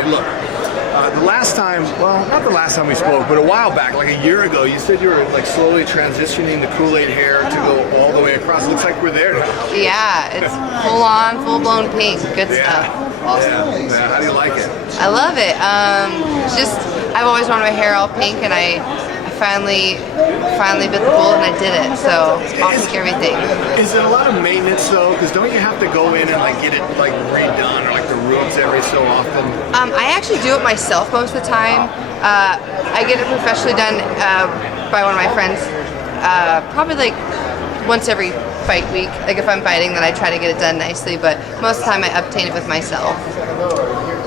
Look, the last time, well, not the last time we spoke, but a while back, like a year ago, you said you were like slowly transitioning the Kool-Aid hair to go all the way across. Looks like we're there now. Yeah, it's full on, full blown pink. Good stuff. Awesome. Yeah. How do you like it? I love it. I've always wanted my hair all pink, and I finally bit the bullet and I did it. So I'll take everything. Is it a lot of maintenance though? Because don't you have to go in and like get it like redone or like the roots every so often? I actually do it myself most of the time. I get it professionally done by one of my friends. Probably like once every fight week. Like if I'm fighting, then I try to get it done nicely. But most of the time, I obtain it with myself.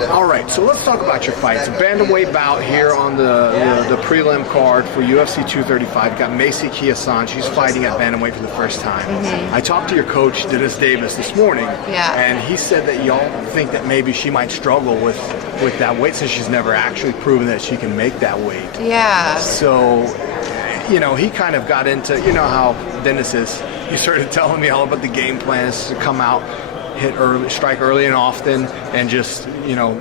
All right, so let's talk about your fights. Bantamweight bout here on the prelim card for UFC 235. You got Macy Chiasson. She's fighting at Bantamweight for the first time. I talked to your coach, Dennis Davis, this morning, and he said that y'all think that maybe she might struggle with that weight since she's never actually proven that she can make that weight. Yeah. So, you know, he kind of got into, you know how Dennis is. He started telling me all about the game plans to come out, hit early, strike early and often, and just, you know,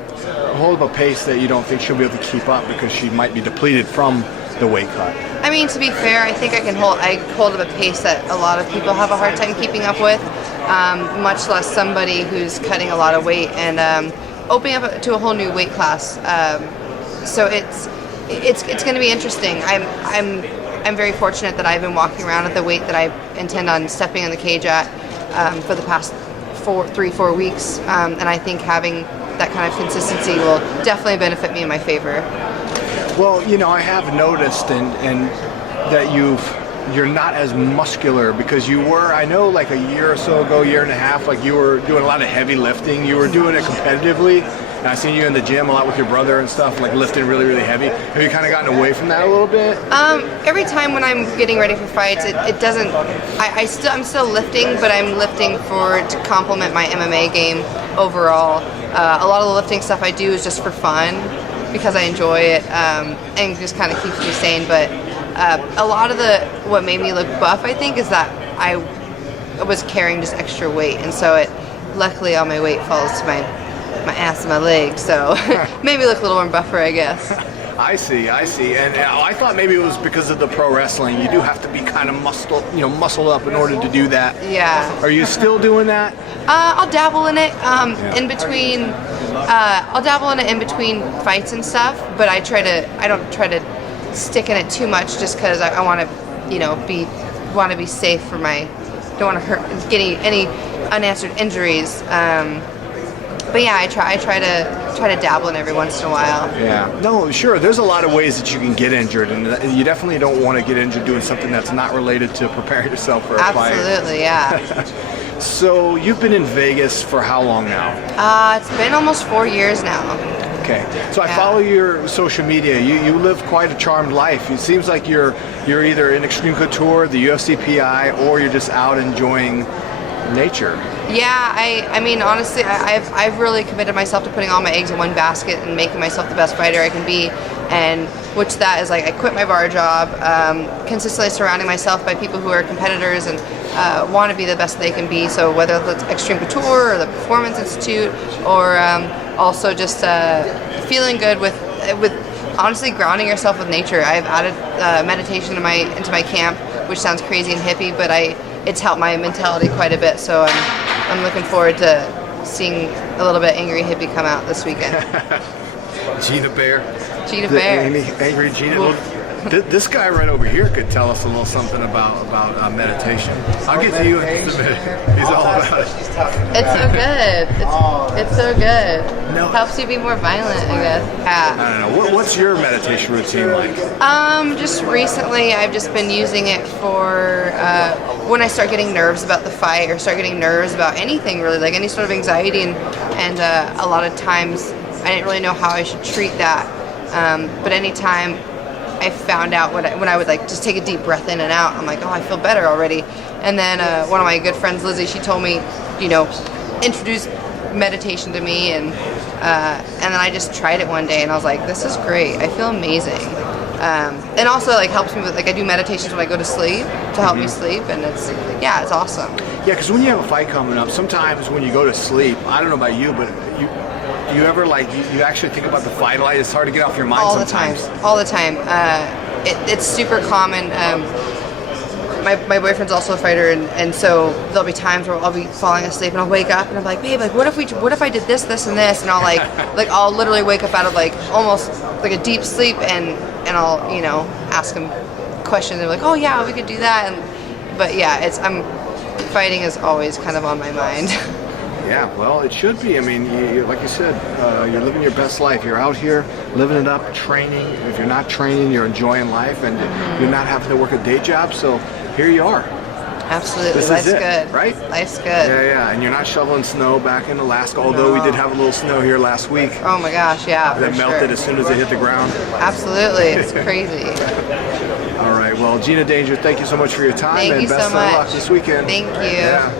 hold up a pace that you don't think she'll be able to keep up because she might be depleted from the weight cut. I mean, to be fair, I think I hold up a pace that a lot of people have a hard time keeping up with, much less somebody who's cutting a lot of weight and opening up to a whole new weight class. So it's going to be interesting. I'm very fortunate that I've been walking around at the weight that I intend on stepping in the cage at for the past 3-4 weeks, and I think having that kind of consistency will definitely benefit me in my favor. Well, you know, I have noticed and that you're not as muscular because you were, I know like a year or so ago, year and a half, like you were doing a lot of heavy lifting. You were doing it competitively. And I've seen you in the gym a lot with your brother and stuff, like lifting really, really heavy. Have you kind of gotten away from that a little bit? Every time when I'm getting ready for fights, it doesn't. I'm still lifting, but I'm lifting to complement my MMA game overall. A lot of the lifting stuff I do is just for fun because I enjoy it and just kind of keeps me sane. But a lot of what made me look buff, I think, is that I was carrying just extra weight, and so luckily all my weight falls to my ass and my legs, so made me look a little more buffer, I guess. I see. And I thought maybe it was because of the pro wrestling. You do have to be kind of muscled up in order to do that. Yeah. Are you still doing that? I'll dabble in it in between. I'll dabble in it in between fights and stuff, but I don't try to stick in it too much, just because I want to be safe for my. Don't want to hurt, get any unanswered injuries. But yeah, I try to dabble in every once in a while. Yeah. No, sure. There's a lot of ways that you can get injured, and you definitely don't want to get injured doing something that's not related to preparing yourself for a fight. Absolutely, yeah. So you've been in Vegas for how long now? It's been almost 4 years now. Okay. So I follow your social media. You live quite a charmed life. It seems like you're either in Extreme Couture, the UFC PI, or you're just out enjoying nature. Yeah, I mean, honestly, I've really committed myself to putting all my eggs in one basket and making myself the best fighter I can be, and which that is like I quit my bar job, consistently surrounding myself by people who are competitors and want to be the best they can be. So whether it's Extreme Couture or the Performance Institute, or also just feeling good with honestly grounding yourself with nature. I've added meditation into my camp, which sounds crazy and hippie, but it's helped my mentality quite a bit. So I'm looking forward to seeing a little bit Angry Hippie come out this weekend. Gina Bear. Angry Gina. Well, this guy right over here could tell us a little something about meditation. I'll get to you in just a minute. He's all about it. It's so good. It's so good. No. Helps you be more violent, I guess. Yeah. I don't know. What's your meditation routine like? Just recently, I've just been using it for when I start getting nerves about the fight or start getting nerves about anything really, like any sort of anxiety, and a lot of times I didn't really know how I should treat that. But anytime I found out when I would like just take a deep breath in and out, I'm like, oh, I feel better already. And then one of my good friends, Lizzie, she told me, introduce meditation to me, and then I just tried it one day, and I was like, this is great. I feel amazing. And also like helps me with, like, I do meditations when I go to sleep to help me sleep, and it's awesome. Yeah, because when you have a fight coming up, sometimes when you go to sleep, I don't know about you, but you Do you ever like you actually think about the fight? Like it's hard to get off your mind All sometimes. the time. All the time. It's super common. My boyfriend's also a fighter, and so there'll be times where I'll be falling asleep and I'll wake up and I'm like, babe, like what if I did this, this, and this, and I'll like I'll literally wake up out of like almost like a deep sleep and I'll ask him questions and be like, oh yeah, we could do that, but yeah, fighting is always kind of on my mind. Yeah, well, it should be. I mean, like you said, you're living your best life. You're out here living it up, training. If you're not training, you're enjoying life, and you're not having to work a day job. So here you are. Absolutely, Life's good, right? Life's good. Yeah, and you're not shoveling snow back in Alaska. Although we did have a little snow here last week. Oh my gosh, yeah. That melted as soon as it hit the ground. Absolutely, it's crazy. All right, well, Gina Danger, thank you so much for your time, Thank and you best so of much. luck this weekend. Thank you. Yeah.